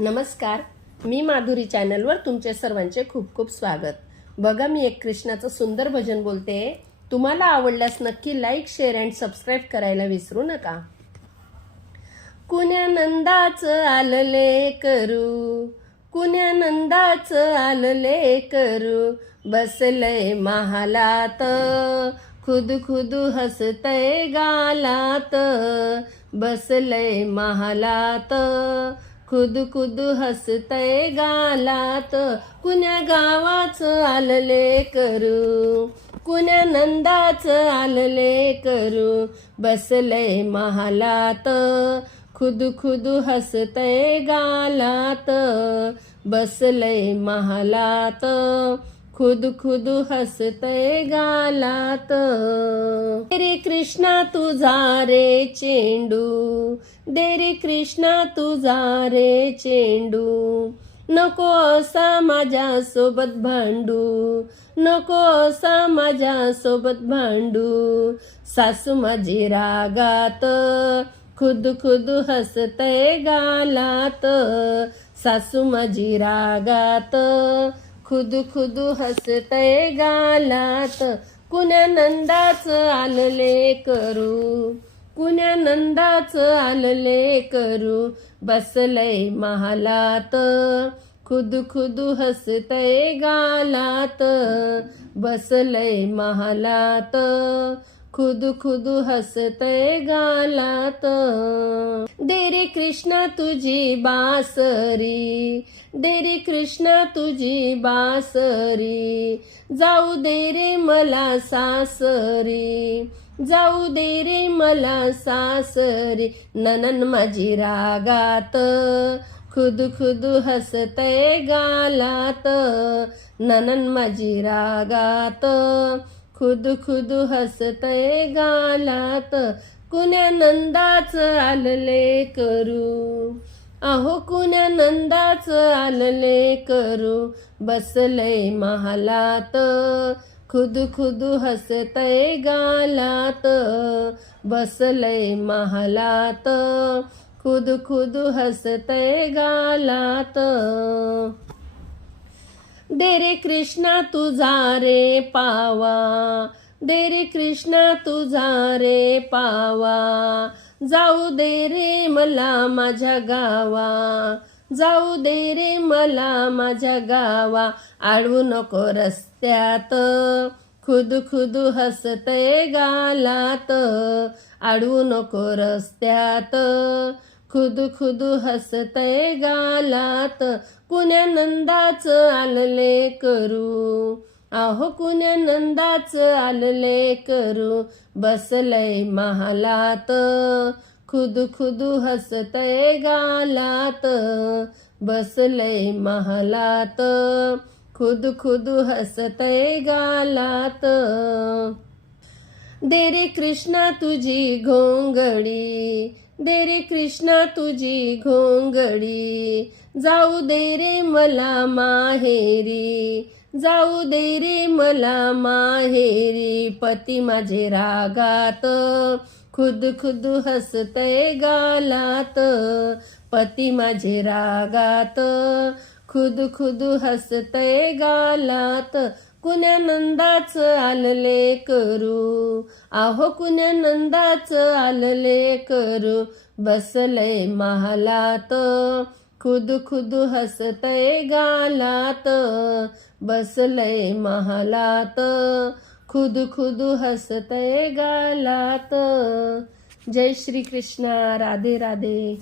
नमस्कार. मी माधुरी चॅनलवर तुमचे सर्वांचे खूप खूप स्वागत. बघा मी एक कृष्णाचं सुंदर भजन बोलते. तुम्हाला आवडल्यास नक्की लाईक शेअर अँड सबस्क्राईब करायला विसरू नका. कुण्या नंदाचं आलले करू. कुण्या नंदाचं आलले करू. बसलय महालात. खुद खुद हसतय गालात. बसलय महालात. खुद खुद हसतय गालात. कुण्या गावाचं आलले करू? कुण्या नंदाचं आलले करू? बसलय महालात. खुद खुद हसतय गालात. बसलय महालात. खुद खुद हसतय गालात. रे कृष्णा तुझा रे चेंडू. दे रे कृष्णा तुझा रे चेंडू. नको असा माझ्या सोबत भांडू. नको असा माझ्या सोबत भांडू. सासू माझी रागात खुद खुद हसतय गालात. सासू माझी रागात खुद खुद हसतय गालात. कुण्या नंदाच आलले करू. कुण्या नंदाचं आलले करू बसलय महालात. खुद खुद हसतय गालात बसलय महालात. खुद खुद हसतय गालात. दे कृष्णा तुझी बासरी दे कृष्णा तुझी बासरी जाऊ दे रे मला सासरी. जाऊ दे रे मला सासरी ननन माझी रागात. खुद खुद हसतय गालात. ननन माझी रागात. खुद खुद हसतय गालात. कुण्या नंदाच आलले करू? अहो कुण्या नंदाचं आलले करू? बसलय महालात. खुद खुद हसतय गालात बसलय महालात. खुद खुद हसतय गालात. डेरे कृष्णा तुझा रे पावा डेरे कृष्णा तुझा रे पावा. जाऊ दे रे मला माझ्या गावा जाऊ दे रे मला माझ्या गावा आडवू नको रस्त्यात. खुद खुद हसतय गालात आडवू नको रस्त्यात. खुद खुद हसतय गालात कुण्या नंदाच आलले करू? आहो कुण्या नंदाच आलले करू? बसलय महालात. खुद खुद हसतय गालात बसलय महालात. खुद खुद हसतय गालात. दे रे कृष्णा तुझी घोंगडी दे रे कृष्णा तुझी घोंगडी. जाऊ दे रे मला माहेरी जाऊ दे रे मला माहेरी पती माझे रागात. खुद खुद हसतय गालात पती माझे रागात. खुद खुद हसतय गालात कुण्या नंदाचं आलले करू. आहो कुण्या नंदाचं आलले करू बसलय महालात. खुद खुद हसतय गालात बसलय महालात. खुद खुद हसतय गालात. जय श्री कृष्णा राधे राधे.